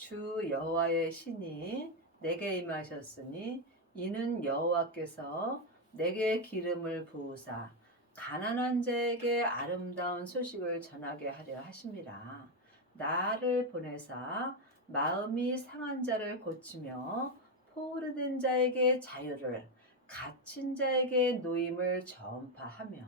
주 여호와의 신이 내게 임하셨으니 이는 여호와께서 내게 기름을 부으사 가난한 자에게 아름다운 소식을 전하게 하려 하심이라. 나를 보내사 마음이 상한 자를 고치며 포로된 자에게 자유를, 갇힌 자에게 노임을 전파하며.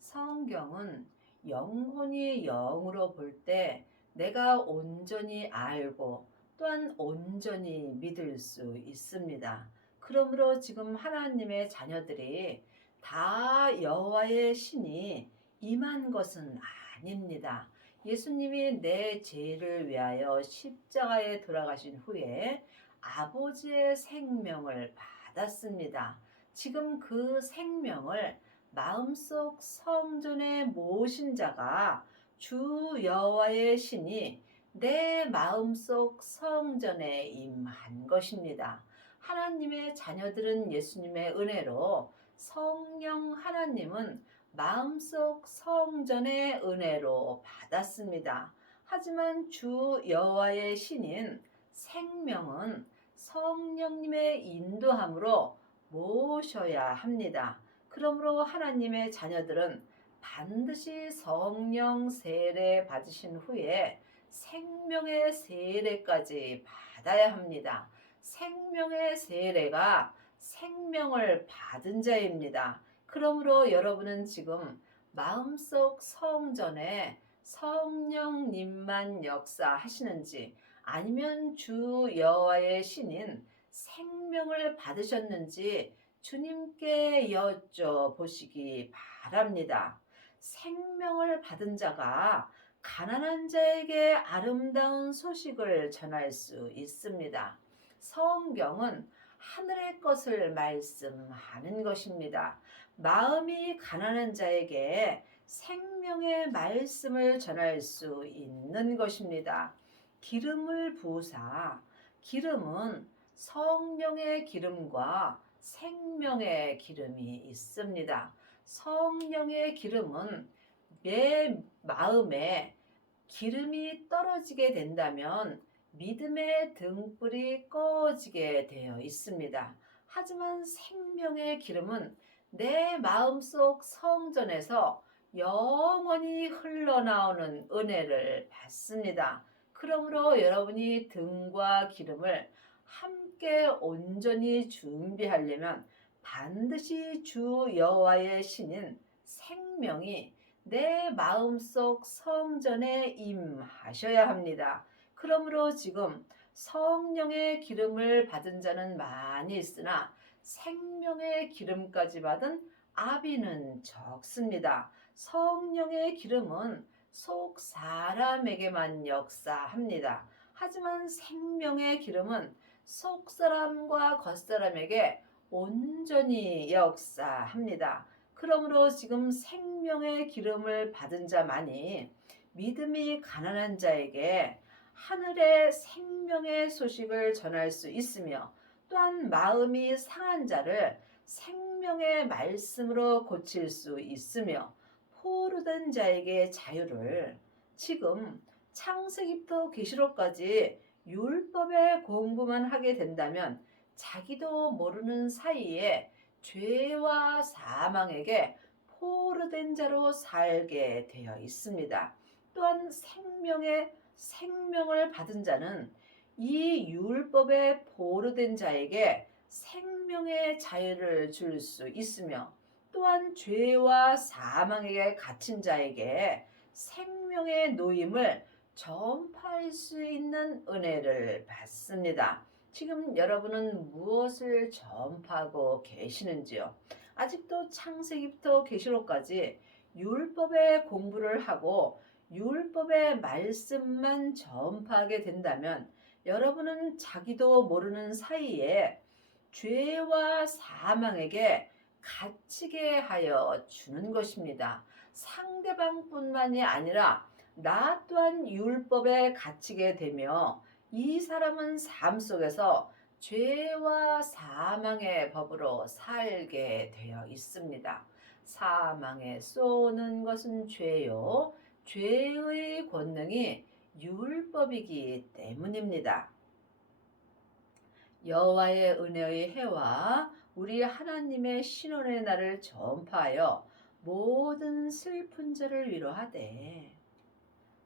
성경은 영혼이 영으로 볼 때 내가 온전히 알고 또한 온전히 믿을 수 있습니다. 그러므로 지금 하나님의 자녀들이 다 여호와의 신이 임한 것은 아닙니다. 예수님이 내 죄를 위하여 십자가에 돌아가신 후에 아버지의 생명을 받았습니다. 지금 그 생명을 마음속 성전에 모신 자가 주 여호와의 신이 내 마음속 성전에 임한 것입니다. 하나님의 자녀들은 예수님의 은혜로, 성령 하나님은 마음속 성전의 은혜로 받았습니다. 하지만 주 여호와의 신인 생명은 성령님의 인도함으로 모셔야 합니다. 그러므로 하나님의 자녀들은 반드시 성령 세례 받으신 후에 생명의 세례까지 받아야 합니다. 생명의 세례가 생명을 받은 자입니다. 그러므로 여러분은 지금 마음속 성전에 성령님만 역사하시는지, 아니면 주 여호와의 신인 생명을 받으셨는지 주님께 여쭤보시기 바랍니다. 생명을 받은 자가 가난한 자에게 아름다운 소식을 전할 수 있습니다. 성경은 하늘의 것을 말씀하는 것입니다. 마음이 가난한 자에게 생명의 말씀을 전할 수 있는 것입니다. 기름을 부으사, 기름은 성령의 기름과 생명의 기름이 있습니다. 성령의 기름은 내 마음에 기름이 떨어지게 된다면 믿음의 등불이 꺼지게 되어 있습니다. 하지만 생명의 기름은 내 마음속 성전에서 영원히 흘러나오는 은혜를 받습니다. 그러므로 여러분이 등과 기름을 함께 온전히 준비하려면 반드시 주 여호와의 신인 생명이 내 마음속 성전에 임하셔야 합니다. 그러므로 지금 성령의 기름을 받은 자는 많이 있으나 생명의 기름까지 받은 아비는 적습니다. 성령의 기름은 속 사람에게만 역사합니다. 하지만 생명의 기름은 속사람과 겉사람에게 온전히 역사합니다. 그러므로 지금 생명의 기름을 받은 자만이 믿음이 가난한 자에게 하늘의 생명의 소식을 전할 수 있으며, 또한 마음이 상한 자를 생명의 말씀으로 고칠 수 있으며, 포로된 자에게 자유를, 지금 창세기부터 계시록까지 율법의 공부만 하게 된다면 자기도 모르는 사이에 죄와 사망에게 포로된 자로 살게 되어 있습니다. 또한 생명을 받은 자는 이 율법에 포로된 자에게 생명의 자유를 줄 수 있으며, 또한 죄와 사망에게 갇힌 자에게 생명의 노임을 전파할 수 있는 은혜를 받습니다. 지금 여러분은 무엇을 전파하고 계시는지요? 아직도 창세기부터 계시록까지 율법의 공부를 하고 율법의 말씀만 전파하게 된다면 여러분은 자기도 모르는 사이에 죄와 사망에게 갇히게 하여 주는 것입니다. 상대방뿐만이 아니라 나 또한 율법에 갇히게 되며 이 사람은 삶 속에서 죄와 사망의 법으로 살게 되어 있습니다. 사망에 쏘는 것은 죄요, 죄의 권능이 율법이기 때문입니다. 여호와의 은혜의 해와 우리 하나님의 신원의 날을 전파하여 모든 슬픈 자를 위로하되.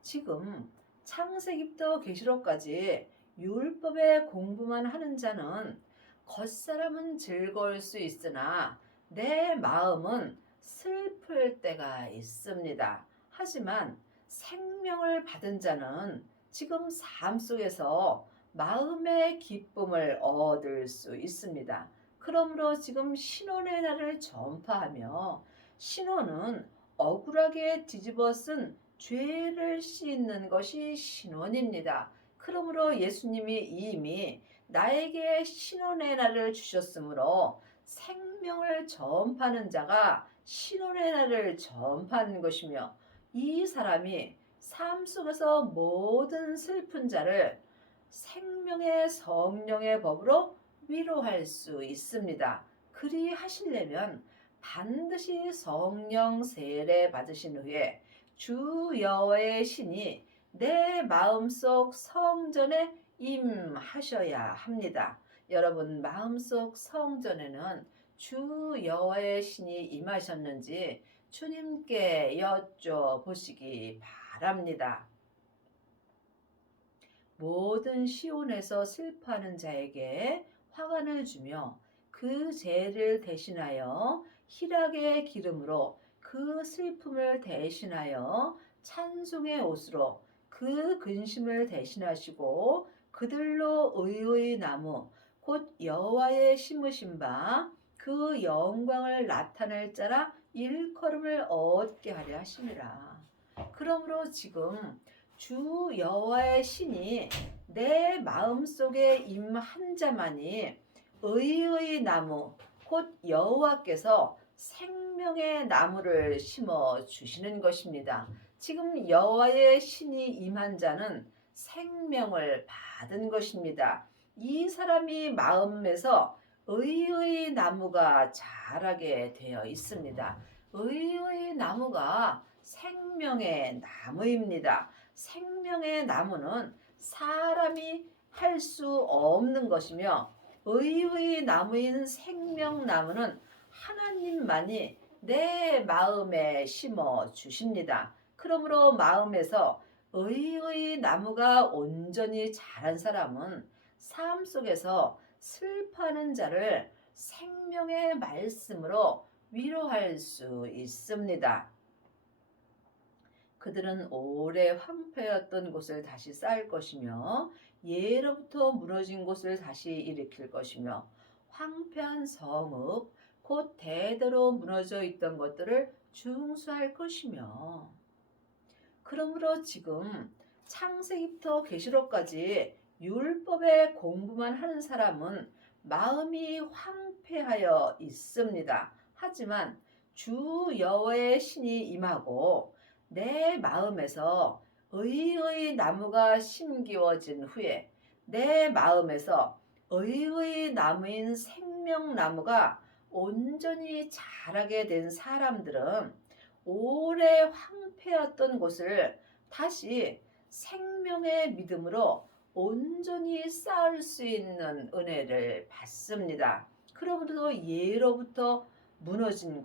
지금 창세기부터 계시록까지 율법의 공부만 하는 자는 겉사람은 즐거울 수 있으나 내 마음은 슬플 때가 있습니다. 하지만 생명을 받은 자는 지금 삶 속에서 마음의 기쁨을 얻을 수 있습니다. 그러므로 지금 신원의 날을 전파하며, 신원은 억울하게 뒤집어 쓴 죄를 씻는 것이 신원입니다. 그러므로 예수님이 이미 나에게 신원의 날을 주셨으므로 생명을 전파하는 자가 신원의 날을 전파하는 것이며, 이 사람이 삶 속에서 모든 슬픈 자를 생명의 성령의 법으로 위로할 수 있습니다. 그리 하시려면 반드시 성령 세례 받으신 후에 주 여호와의 신이 내 마음속 성전에 임하셔야 합니다. 여러분 마음속 성전에는 주 여호와의 신이 임하셨는지 주님께 여쭤보시기 바랍니다. 모든 시온에서 슬퍼하는 자에게 화관을 주며 그 죄를 대신하여 희락의 기름으로 그 슬픔을 대신하여 찬송의 옷으로 그 근심을 대신하시고 그들로 의의 나무 곧 여호와의 심으신 바 그 영광을 나타낼 자라 일컬음을 얻게 하려 하심이라. 그러므로 지금 주 여호와의 신이 내 마음속에 임한 자만이 의의 나무 곧 여호와께서 생명의 나무를 심어 주시는 것입니다. 지금 여호와의 신이 임한 자는 생명을 받은 것입니다. 이 사람이 마음에서 의의 나무가 자라게 되어 있습니다. 의의 나무가 생명의 나무입니다. 생명의 나무는 사람이 할 수 없는 것이며, 의의 나무인 생명나무는 하나님만이 내 마음에 심어 주십니다. 그러므로 마음에서 의의 나무가 온전히 자란 사람은 삶 속에서 슬퍼하는 자를 생명의 말씀으로 위로할 수 있습니다. 그들은 오래 황폐였던 곳을 다시 쌓을 것이며 예로부터 무너진 곳을 다시 일으킬 것이며 황폐한 성읍 곧 대대로 무너져 있던 것들을 중수할 것이며. 그러므로 지금 창세기부터 계시록까지 율법의 공부만 하는 사람은 마음이 황폐하여 있습니다. 하지만 주 여호와의 신이 임하고 내 마음에서 의의 나무가 심기워진 후에 내 마음에서 의의 나무인 생명나무가 온전히 자라게 된 사람들은 오래 황폐했던 곳을 다시 생명의 믿음으로 온전히 쌓을 수 있는 은혜를 받습니다. 그러므로 예로부터 무너진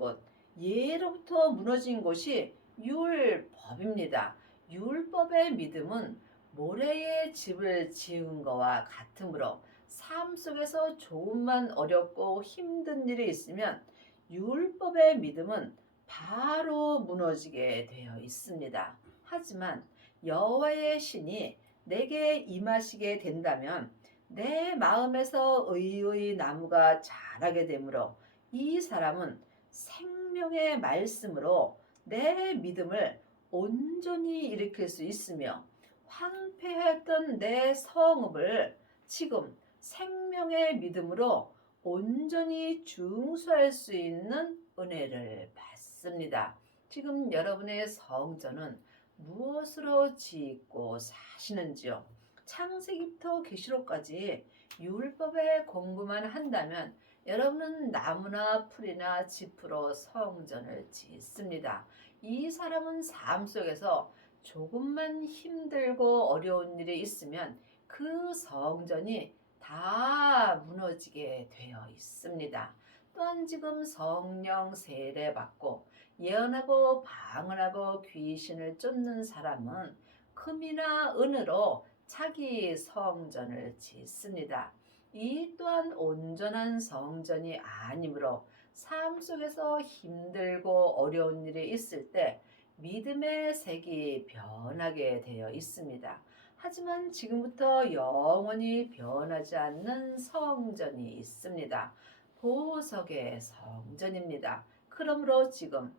곳이 율법입니다. 율법의 믿음은 모래의 집을 지은 것과 같으므로 삶 속에서 조금만 어렵고 힘든 일이 있으면 율법의 믿음은 바로 무너지게 되어 있습니다. 하지만 여호와의 신이 내게 임하시게 된다면 내 마음에서 의의 나무가 자라게 되므로 이 사람은 생명의 말씀으로 내 믿음을 온전히 일으킬 수 있으며 황폐했던 내 성읍을 지금 생명의 믿음으로 온전히 중수할 수 있는 은혜를 받습니다. 지금 여러분의 성전은 무엇으로 짓고 사시는지요? 창세기부터 계시록까지 율법의 공부만 한다면 여러분은 나무나 풀이나 짚으로 성전을 짓습니다. 이 사람은 삶 속에서 조금만 힘들고 어려운 일이 있으면 그 성전이 다 무너지게 되어 있습니다. 또한 지금 성령 세례 받고 예언하고 방언하고 귀신을 쫓는 사람은 금이나 은으로 자기 성전을 짓습니다. 이 또한 온전한 성전이 아니므로 삶 속에서 힘들고 어려운 일이 있을 때 믿음의 색이 변하게 되어 있습니다. 하지만 지금부터 영원히 변하지 않는 성전이 있습니다. 보석의 성전입니다. 그러므로 지금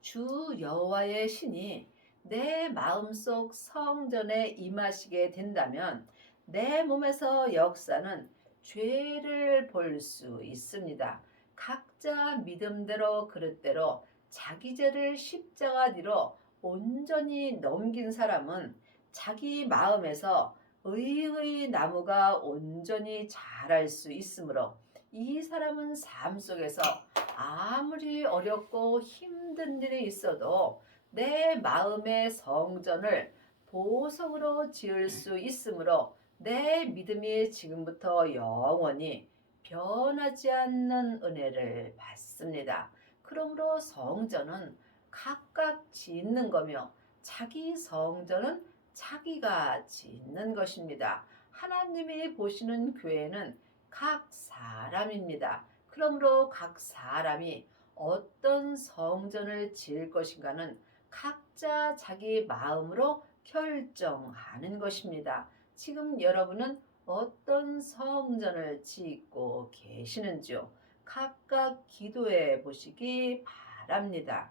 주 여호와의 신이 내 마음속 성전에 임하시게 된다면 내 몸에서 역사는 죄를 볼 수 있습니다. 각자 믿음대로 그릇대로 자기 죄를 십자가 뒤로 온전히 넘긴 사람은 자기 마음에서 의의 나무가 온전히 자랄 수 있으므로 이 사람은 삶 속에서 아무리 어렵고 힘든 일이 있어도 내 마음의 성전을 보석으로 지을 수 있으므로 내 믿음이 지금부터 영원히 변하지 않는 은혜를 받습니다. 그러므로 성전은 각각 짓는 거며 자기 성전은 자기가 짓는 것입니다. 하나님이 보시는 교회는 각 사람입니다. 그러므로 각 사람이 어떤 성전을 지을 것인가는 각자 자기 마음으로 결정하는 것입니다. 지금 여러분은 어떤 성전을 짓고 계시는지요? 각각 기도해 보시기 바랍니다.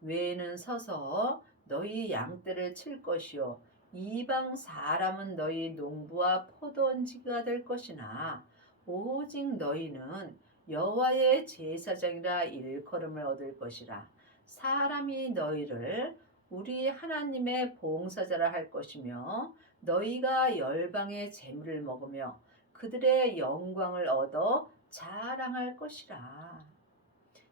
외에는 서서 너희 양떼를 칠 것이요 이방 사람은 너희 농부와 포도원지기가 될 것이나 오직 너희는 여호와의 제사장이라 일컬음을 얻을 것이라. 사람이 너희를 우리 하나님의 봉사자라 할 것이며 너희가 열방의 재물을 먹으며 그들의 영광을 얻어 자랑할 것이라.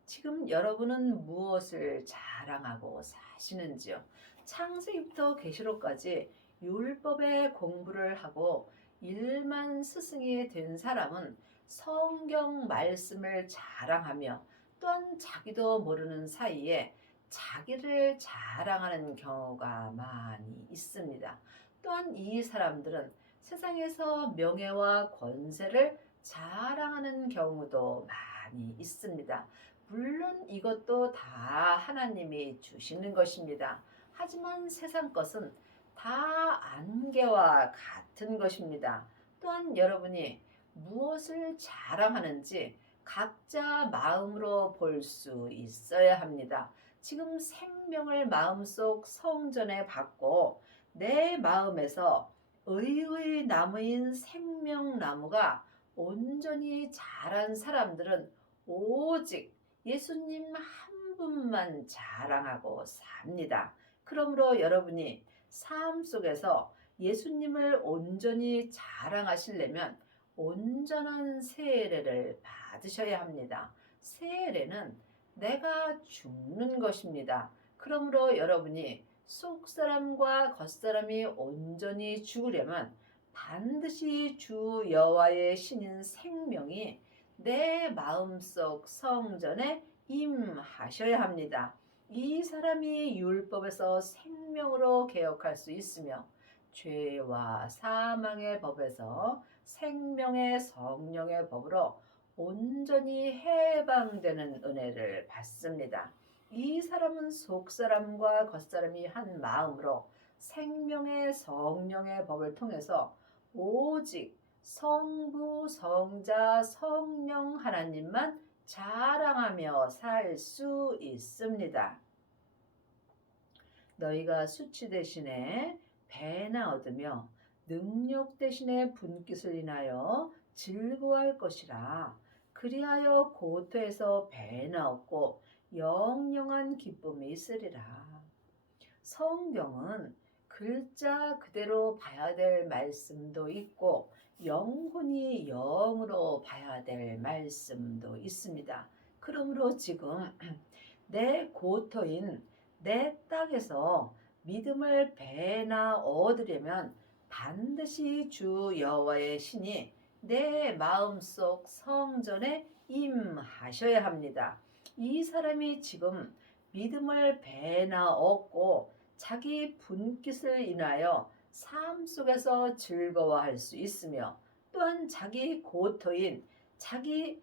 지금 여러분은 무엇을 자랑하고 사시는지요? 창세기부터 계시록까지 율법의 공부를 하고 일만 스승이 된 사람은 성경 말씀을 자랑하며 또한 자기도 모르는 사이에 자기를 자랑하는 경우가 많이 있습니다. 또한 이 사람들은 세상에서 명예와 권세를 자랑하는 경우도 많이 있습니다. 물론 이것도 다 하나님이 주시는 것입니다. 하지만 세상 것은 다 안개와 같은 것입니다. 또한 여러분이 무엇을 자랑하는지 각자 마음으로 볼 수 있어야 합니다. 지금 생명을 마음속 성전에 받고 내 마음에서 의의 나무인 생명나무가 온전히 자란 사람들은 오직 예수님 한 분만 자랑하고 삽니다. 그러므로 여러분이 삶 속에서 예수님을 온전히 자랑하시려면 온전한 세례를 받으셔야 합니다. 세례는 내가 죽는 것입니다. 그러므로 여러분이 속사람과 겉사람이 온전히 죽으려면 반드시 주 여호와의 신인 생명이 내 마음속 성전에 임하셔야 합니다. 이 사람이 율법에서 생명으로 개혁할 수 있으며 죄와 사망의 법에서 생명의 성령의 법으로 온전히 해방되는 은혜를 받습니다. 이 사람은 속사람과 겉사람이 한 마음으로 생명의 성령의 법을 통해서 오직 성부, 성자, 성령 하나님만 자랑하며 살 수 있습니다. 너희가 수치 대신에 배나 얻으며 능력 대신에 분깃을 인하여 즐거워할 것이라. 그리하여 고토에서 배나 얻고 영영한 기쁨이 있으리라. 성경은 글자 그대로 봐야 될 말씀도 있고 영혼이 영으로 봐야 될 말씀도 있습니다. 그러므로 지금 내 고토인 내 땅에서 믿음을 배나 얻으려면 반드시 주 여호와의 신이 내 마음속 성전에 임하셔야 합니다. 이 사람이 지금 믿음을 배나 얻고 자기 분깃을 인하여 삶 속에서 즐거워할 수 있으며 또한 자기 고토인 자기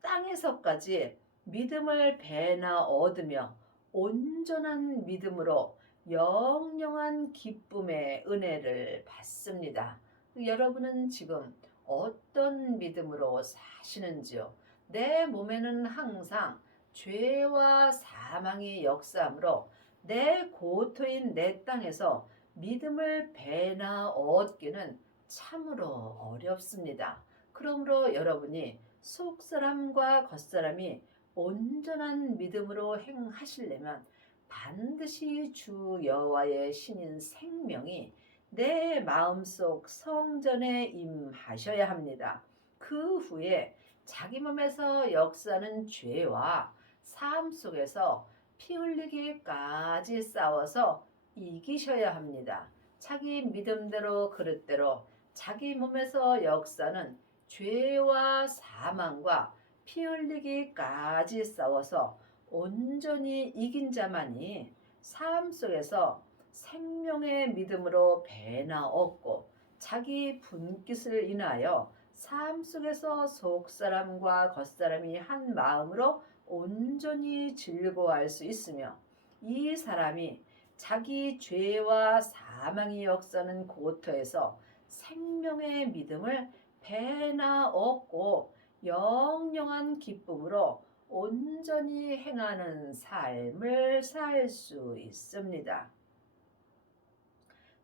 땅에서까지 믿음을 배나 얻으며 온전한 믿음으로 영영한 기쁨의 은혜를 받습니다. 여러분은 지금 어떤 믿음으로 사시는지요? 내 몸에는 항상 죄와 사망이 역사하므로 내 고토인 내 땅에서 믿음을 배나 얻기는 참으로 어렵습니다. 그러므로 여러분이 속사람과 겉사람이 온전한 믿음으로 행하시려면 반드시 주 여호와의 신인 생명이 내 마음속 성전에 임하셔야 합니다. 그 후에 자기 몸에서 역사하는 죄와 삶 속에서 피 흘리기까지 싸워서 이기셔야 합니다. 자기 믿음대로 그릇대로 자기 몸에서 역사는 죄와 사망과 피 흘리기까지 싸워서 온전히 이긴 자만이 삶 속에서 생명의 믿음으로 배나 얻고 자기 분깃을 인하여 삶 속에서 속사람과 겉사람이 한 마음으로 온전히 즐거워할 수 있으며 이 사람이 자기 죄와 사망이 역사는 고토에서 생명의 믿음을 배나 얻고 영영한 기쁨으로 온전히 행하는 삶을 살 수 있습니다.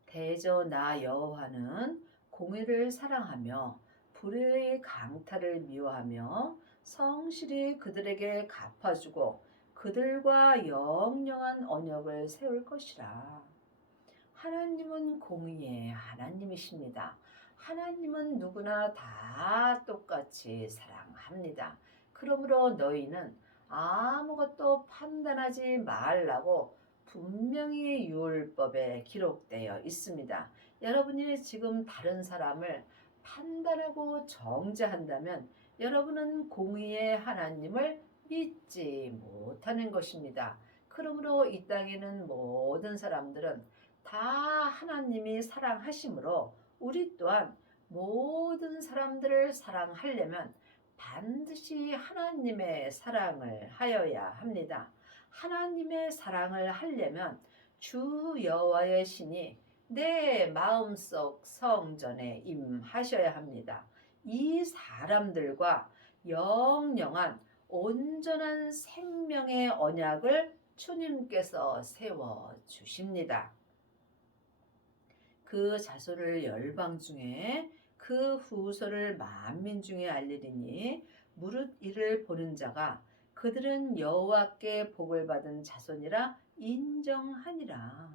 대저 나 여호와는 공의를 사랑하며 불의의 강탈을 미워하며 성실히 그들에게 갚아주고 그들과 영영한 언약을 세울 것이라. 하나님은 공의의 하나님이십니다. 하나님은 누구나 다 똑같이 사랑합니다. 그러므로 너희는 아무것도 판단하지 말라고 분명히 율법에 기록되어 있습니다. 여러분이 지금 다른 사람을 판단하고 정죄한다면 여러분은 공의의 하나님을 믿지 못하는 것입니다. 그러므로 이 땅에는 모든 사람들은 다 하나님이 사랑하심으로 우리 또한 모든 사람들을 사랑하려면 반드시 하나님의 사랑을 하여야 합니다. 하나님의 사랑을 하려면 주 여호와의 신이 내 마음속 성전에 임하셔야 합니다. 이 사람들과 영영한 온전한 생명의 언약을 주님께서 세워 주십니다. 그 자손을 열방 중에 그 후손을 만민 중에 알리리니 무릇 이를 보는 자가 그들은 여호와께 복을 받은 자손이라 인정하니라.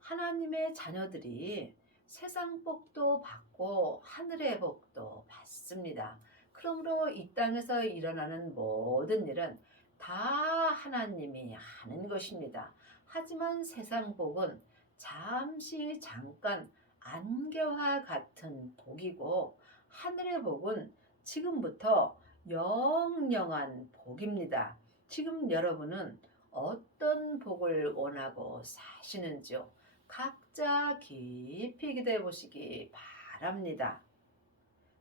하나님의 자녀들이 세상 복도 받고 하늘의 복도 받습니다. 그러므로 이 땅에서 일어나는 모든 일은 다 하나님이 하는 것입니다. 하지만 세상 복은 잠시 잠깐 안개와 같은 복이고 하늘의 복은 지금부터 영영한 복입니다. 지금 여러분은 어떤 복을 원하고 사시는지요? 각자 깊이 기도해 보시기 바랍니다.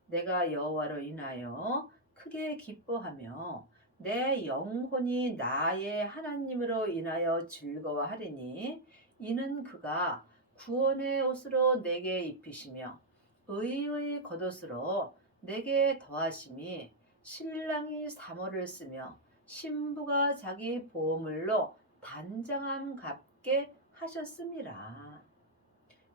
내가 여호와로 인하여 크게 기뻐하며 내 영혼이 나의 하나님으로 인하여 즐거워하리니 이는 그가 구원의 옷으로 내게 입히시며 의의 겉옷으로 내게 더하심이 신랑이 사모를 쓰며 신부가 자기 보물로 단장함 갚게 하셨습니다.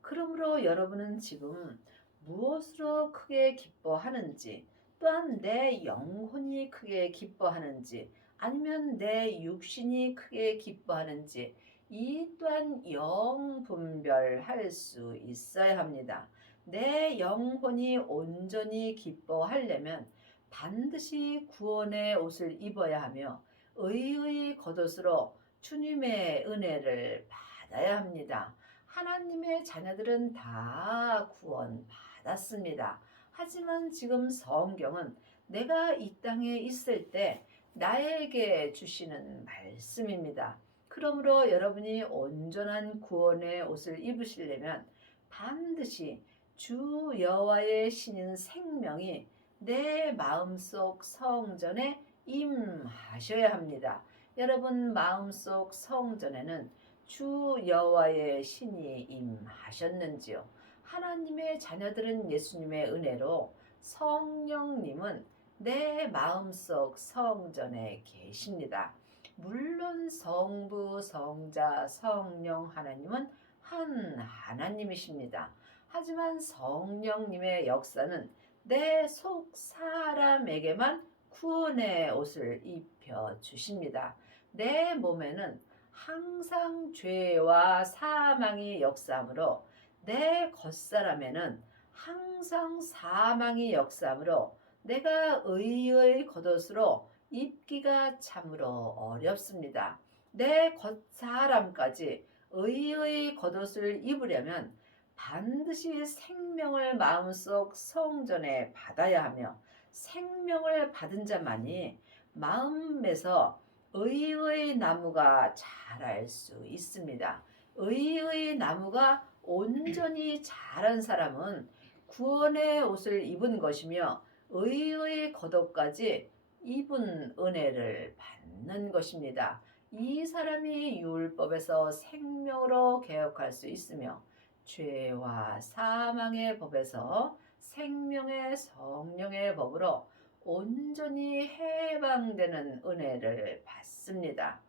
그러므로 여러분은 지금 무엇으로 크게 기뻐하는지, 또한 내 영혼이 크게 기뻐하는지, 아니면 내 육신이 크게 기뻐하는지, 이 또한 영분별할 수 있어야 합니다. 내 영혼이 온전히 기뻐하려면 반드시 구원의 옷을 입어야 하며 의의 겉옷으로 주님의 은혜를 받아야 합니다. 하나님의 자녀들은 다 구원 받았습니다. 하지만 지금 성경은 내가 이 땅에 있을 때 나에게 주시는 말씀입니다. 그러므로 여러분이 온전한 구원의 옷을 입으시려면 반드시 주 여호와의 신인 생명이 내 마음속 성전에 임하셔야 합니다. 여러분 마음속 성전에는 주 여호와의 신이 임하셨는지요? 하나님의 자녀들은 예수님의 은혜로 성령님은 내 마음속 성전에 계십니다. 물론 성부, 성자, 성령 하나님은 한 하나님이십니다. 하지만 성령님의 역사는 내 속 사람에게만 구원의 옷을 입혀 주십니다. 내 몸에는 항상 죄와 사망이 역사하므로 내 겉사람에는 항상 사망이 역사하므로 내가 의의 겉옷으로 입기가 참으로 어렵습니다. 내 겉사람까지 의의 겉옷을 입으려면 반드시 생명을 마음속 성전에 받아야 하며 생명을 받은 자만이 마음에서 의의 나무가 자랄 수 있습니다. 의의 나무가 온전히 자란 사람은 구원의 옷을 입은 것이며 의의 겉옷까지 입은 은혜를 받는 것입니다. 이 사람이 율법에서 생명으로 개혁할 수 있으며 죄와 사망의 법에서 생명의 성령의 법으로 온전히 해방되는 은혜를 받습니다.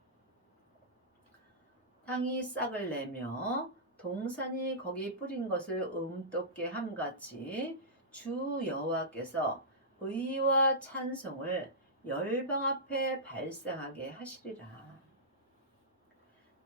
땅이 싹을 내며 동산이 거기 뿌린 것을 음돋게 함같이 주 여호와께서 의와 찬송을 열방 앞에 발생하게 하시리라.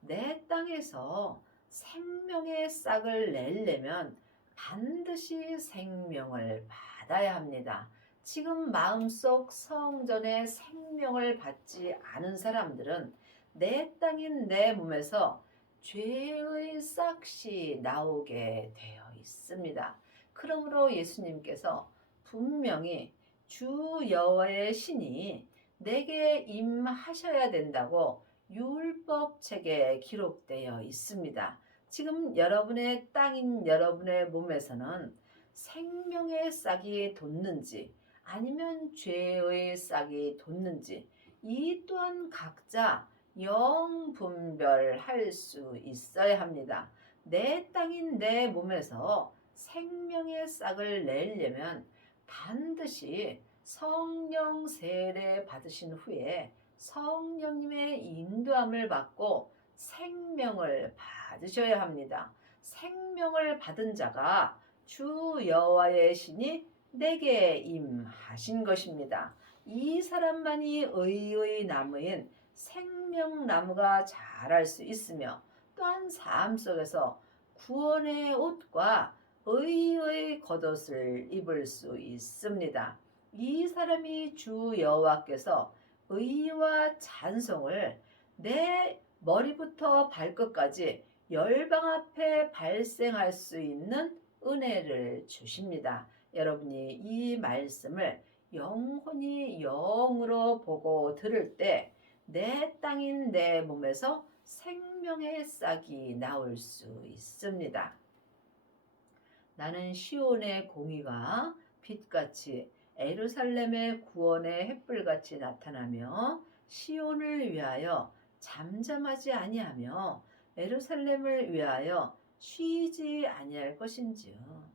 내 땅에서 생명의 싹을 내려면 반드시 생명을 받아야 합니다. 지금 마음속 성전에 생명을 받지 않은 사람들은 내 땅인 내 몸에서 죄의 싹이 나오게 되어 있습니다. 그러므로 예수님께서 분명히 주 여호와의 신이 내게 임하셔야 된다고 율법책에 기록되어 있습니다. 지금 여러분의 땅인 여러분의 몸에서는 생명의 싹이 돋는지 아니면 죄의 싹이 돋는지 이 또한 각자 영분별할 수 있어야 합니다. 내 땅인 내 몸에서 생명의 싹을 내려면 반드시 성령 세례 받으신 후에 성령님의 인도함을 받고 생명을 받으셔야 합니다. 생명을 받은 자가 주 여호와의 신이 내게 임하신 것입니다. 이 사람만이 의의 나무인 생명나무가 자랄 수 있으며 또한 삶 속에서 구원의 옷과 의의 겉옷을 입을 수 있습니다. 이 사람이 주 여호와께서 의와 찬송을 내 머리부터 발끝까지 열방 앞에 발생할 수 있는 은혜를 주십니다. 여러분이 이 말씀을 영혼이 영으로 보고 들을 때 내 땅인 내 몸에서 생명의 싹이 나올 수 있습니다. 나는 시온의 공의가 빛같이 예루살렘의 구원의 햇불같이 나타나며 시온을 위하여 잠잠하지 아니하며 예루살렘을 위하여 쉬지 아니할 것인지요.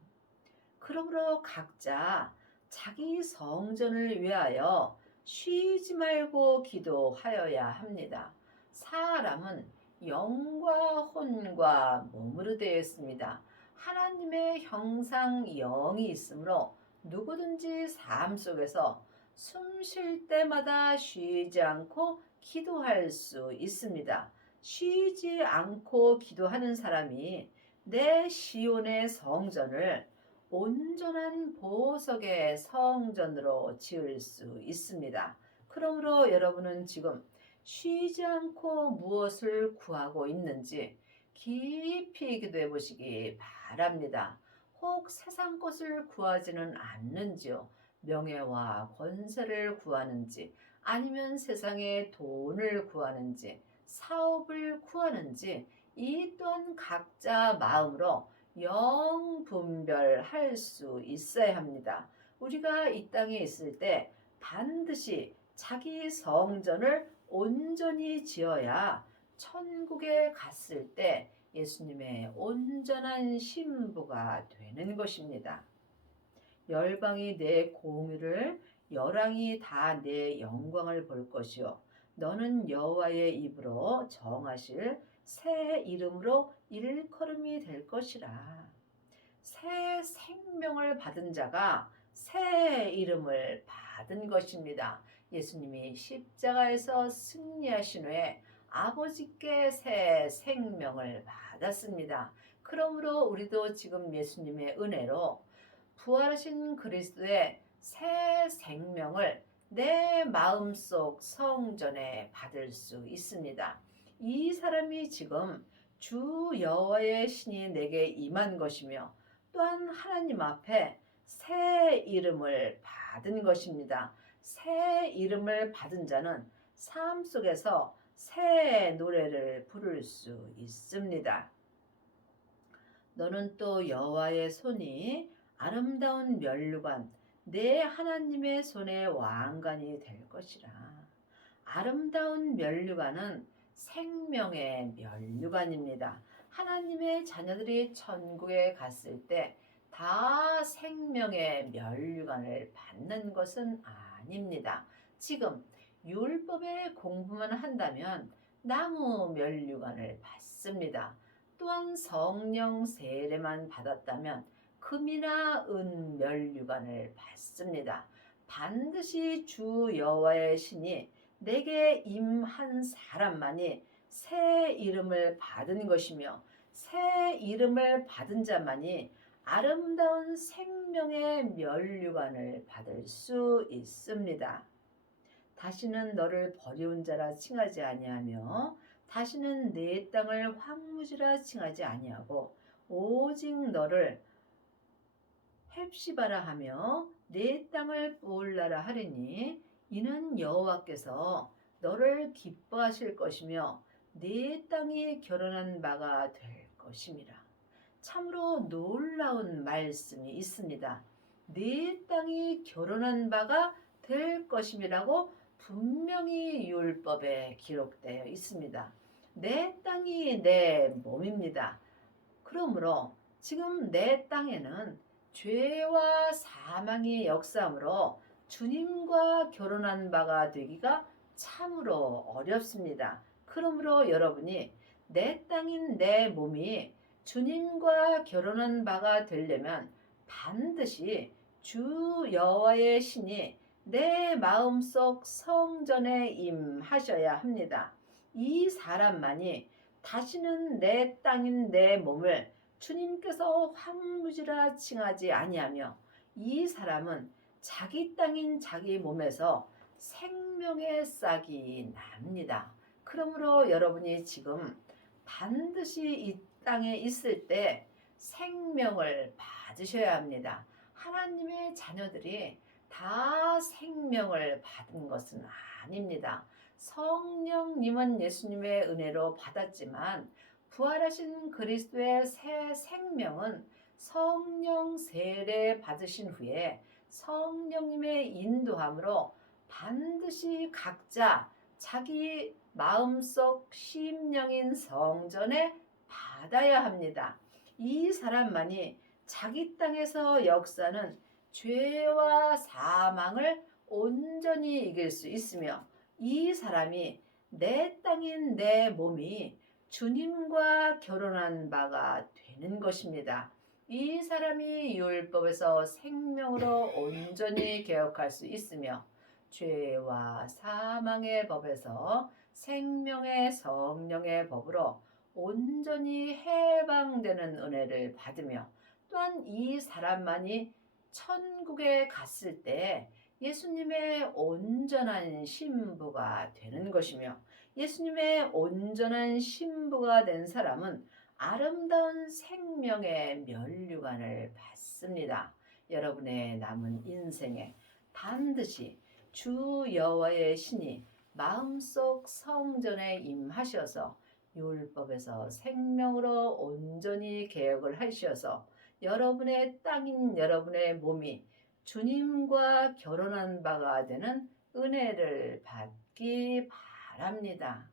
그러므로 각자 자기 성전을 위하여 쉬지 말고 기도하여야 합니다. 사람은 영과 혼과 몸으로 되어 있습니다. 하나님의 형상 영이 있으므로 누구든지 삶 속에서 숨 쉴 때마다 쉬지 않고 기도할 수 있습니다. 쉬지 않고 기도하는 사람이 내 시온의 성전을 온전한 보석의 성전으로 지을 수 있습니다. 그러므로 여러분은 지금 쉬지 않고 무엇을 구하고 있는지 깊이 기도해 보시기 바랍니다. 혹 세상 것을 구하지는 않는지요? 명예와 권세를 구하는지, 아니면 세상의 돈을 구하는지, 사업을 구하는지, 이 또한 각자 마음으로 영분별할 수 있어야 합니다. 우리가 이 땅에 있을 때 반드시 자기 성전을 온전히 지어야 천국에 갔을 때 예수님의 온전한 신부가 되는 것입니다. 열방이 내 공의를, 열왕이 다 내 영광을 볼 것이요 너는 여호와의 입으로 정하실 새 이름으로 일컬음이 될 것이라. 새 생명을 받은 자가 새 이름을 받은 것입니다. 예수님이 십자가에서 승리하신 후에 아버지께 새 생명을 받았습니다. 그러므로 우리도 지금 예수님의 은혜로 부활하신 그리스도의 새 생명을 내 마음속 성전에 받을 수 있습니다. 이 사람이 지금 주 여호와의 신이 내게 임한 것이며 또한 하나님 앞에 새 이름을 받은 것입니다. 새 이름을 받은 자는 삶 속에서 새 노래를 부를 수 있습니다. 너는 또 여호와의 손이 아름다운 면류관, 내 하나님의 손의 왕관이 될 것이라. 아름다운 면류관은 생명의 면류관입니다. 하나님의 자녀들이 천국에 갔을 때 다 생명의 면류관을 받는 것은 아닙니다. 지금 율법의 공부만 한다면 나무 면류관을 받습니다. 또한 성령 세례만 받았다면 금이나 은 면류관을 받습니다. 반드시 주 여호와의 신이 내게 임한 사람만이 새 이름을 받은 것이며 새 이름을 받은 자만이 아름다운 생명의 면류관을 받을 수 있습니다. 다시는 너를 버리운 자라 칭하지 아니하며 다시는 내 땅을 황무지라 칭하지 아니하고 오직 너를 헵시바라 하며 내 땅을 부올라라 하리니 이는 여호와께서 너를 기뻐하실 것이며 네 땅이 결혼한 바가 될 것임이라. 참으로 놀라운 말씀이 있습니다. 네 땅이 결혼한 바가 될 것임이라고 분명히 율법에 기록되어 있습니다. 내 땅이 내 몸입니다. 그러므로 지금 내 땅에는 죄와 사망의 역사함으로 주님과 결혼한 바가 되기가 참으로 어렵습니다. 그러므로 여러분이 내 땅인 내 몸이 주님과 결혼한 바가 되려면 반드시 주 여호와의 신이 내 마음속 성전에 임하셔야 합니다. 이 사람만이 다시는 내 땅인 내 몸을 주님께서 황무지라 칭하지 아니하며 이 사람은 자기 땅인 자기 몸에서 생명의 싹이 납니다. 그러므로 여러분이 지금 반드시 이 땅에 있을 때 생명을 받으셔야 합니다. 하나님의 자녀들이 다 생명을 받은 것은 아닙니다. 성령님은 예수님의 은혜로 받았지만 부활하신 그리스도의 새 생명은 성령 세례 받으신 후에 성령님의 인도함으로 반드시 각자 자기 마음속 심령인 성전에 받아야 합니다. 이 사람만이 자기 땅에서 역사는 죄와 사망을 온전히 이길 수 있으며 이 사람이 내 땅인 내 몸이 주님과 결혼한 바가 되는 것입니다. 이 사람이 율법에서 생명으로 온전히 개혁할 수 있으며 죄와 사망의 법에서 생명의 성령의 법으로 온전히 해방되는 은혜를 받으며 또한 이 사람만이 천국에 갔을 때 예수님의 온전한 신부가 되는 것이며 예수님의 온전한 신부가 된 사람은 아름다운 생명의 면류관을 받습니다. 여러분의 남은 인생에 반드시 주 여호와의 신이 마음속 성전에 임하셔서 율법에서 생명으로 온전히 개혁을 하셔서 여러분의 땅인 여러분의 몸이 주님과 결혼한 바가 되는 은혜를 받기 바랍니다.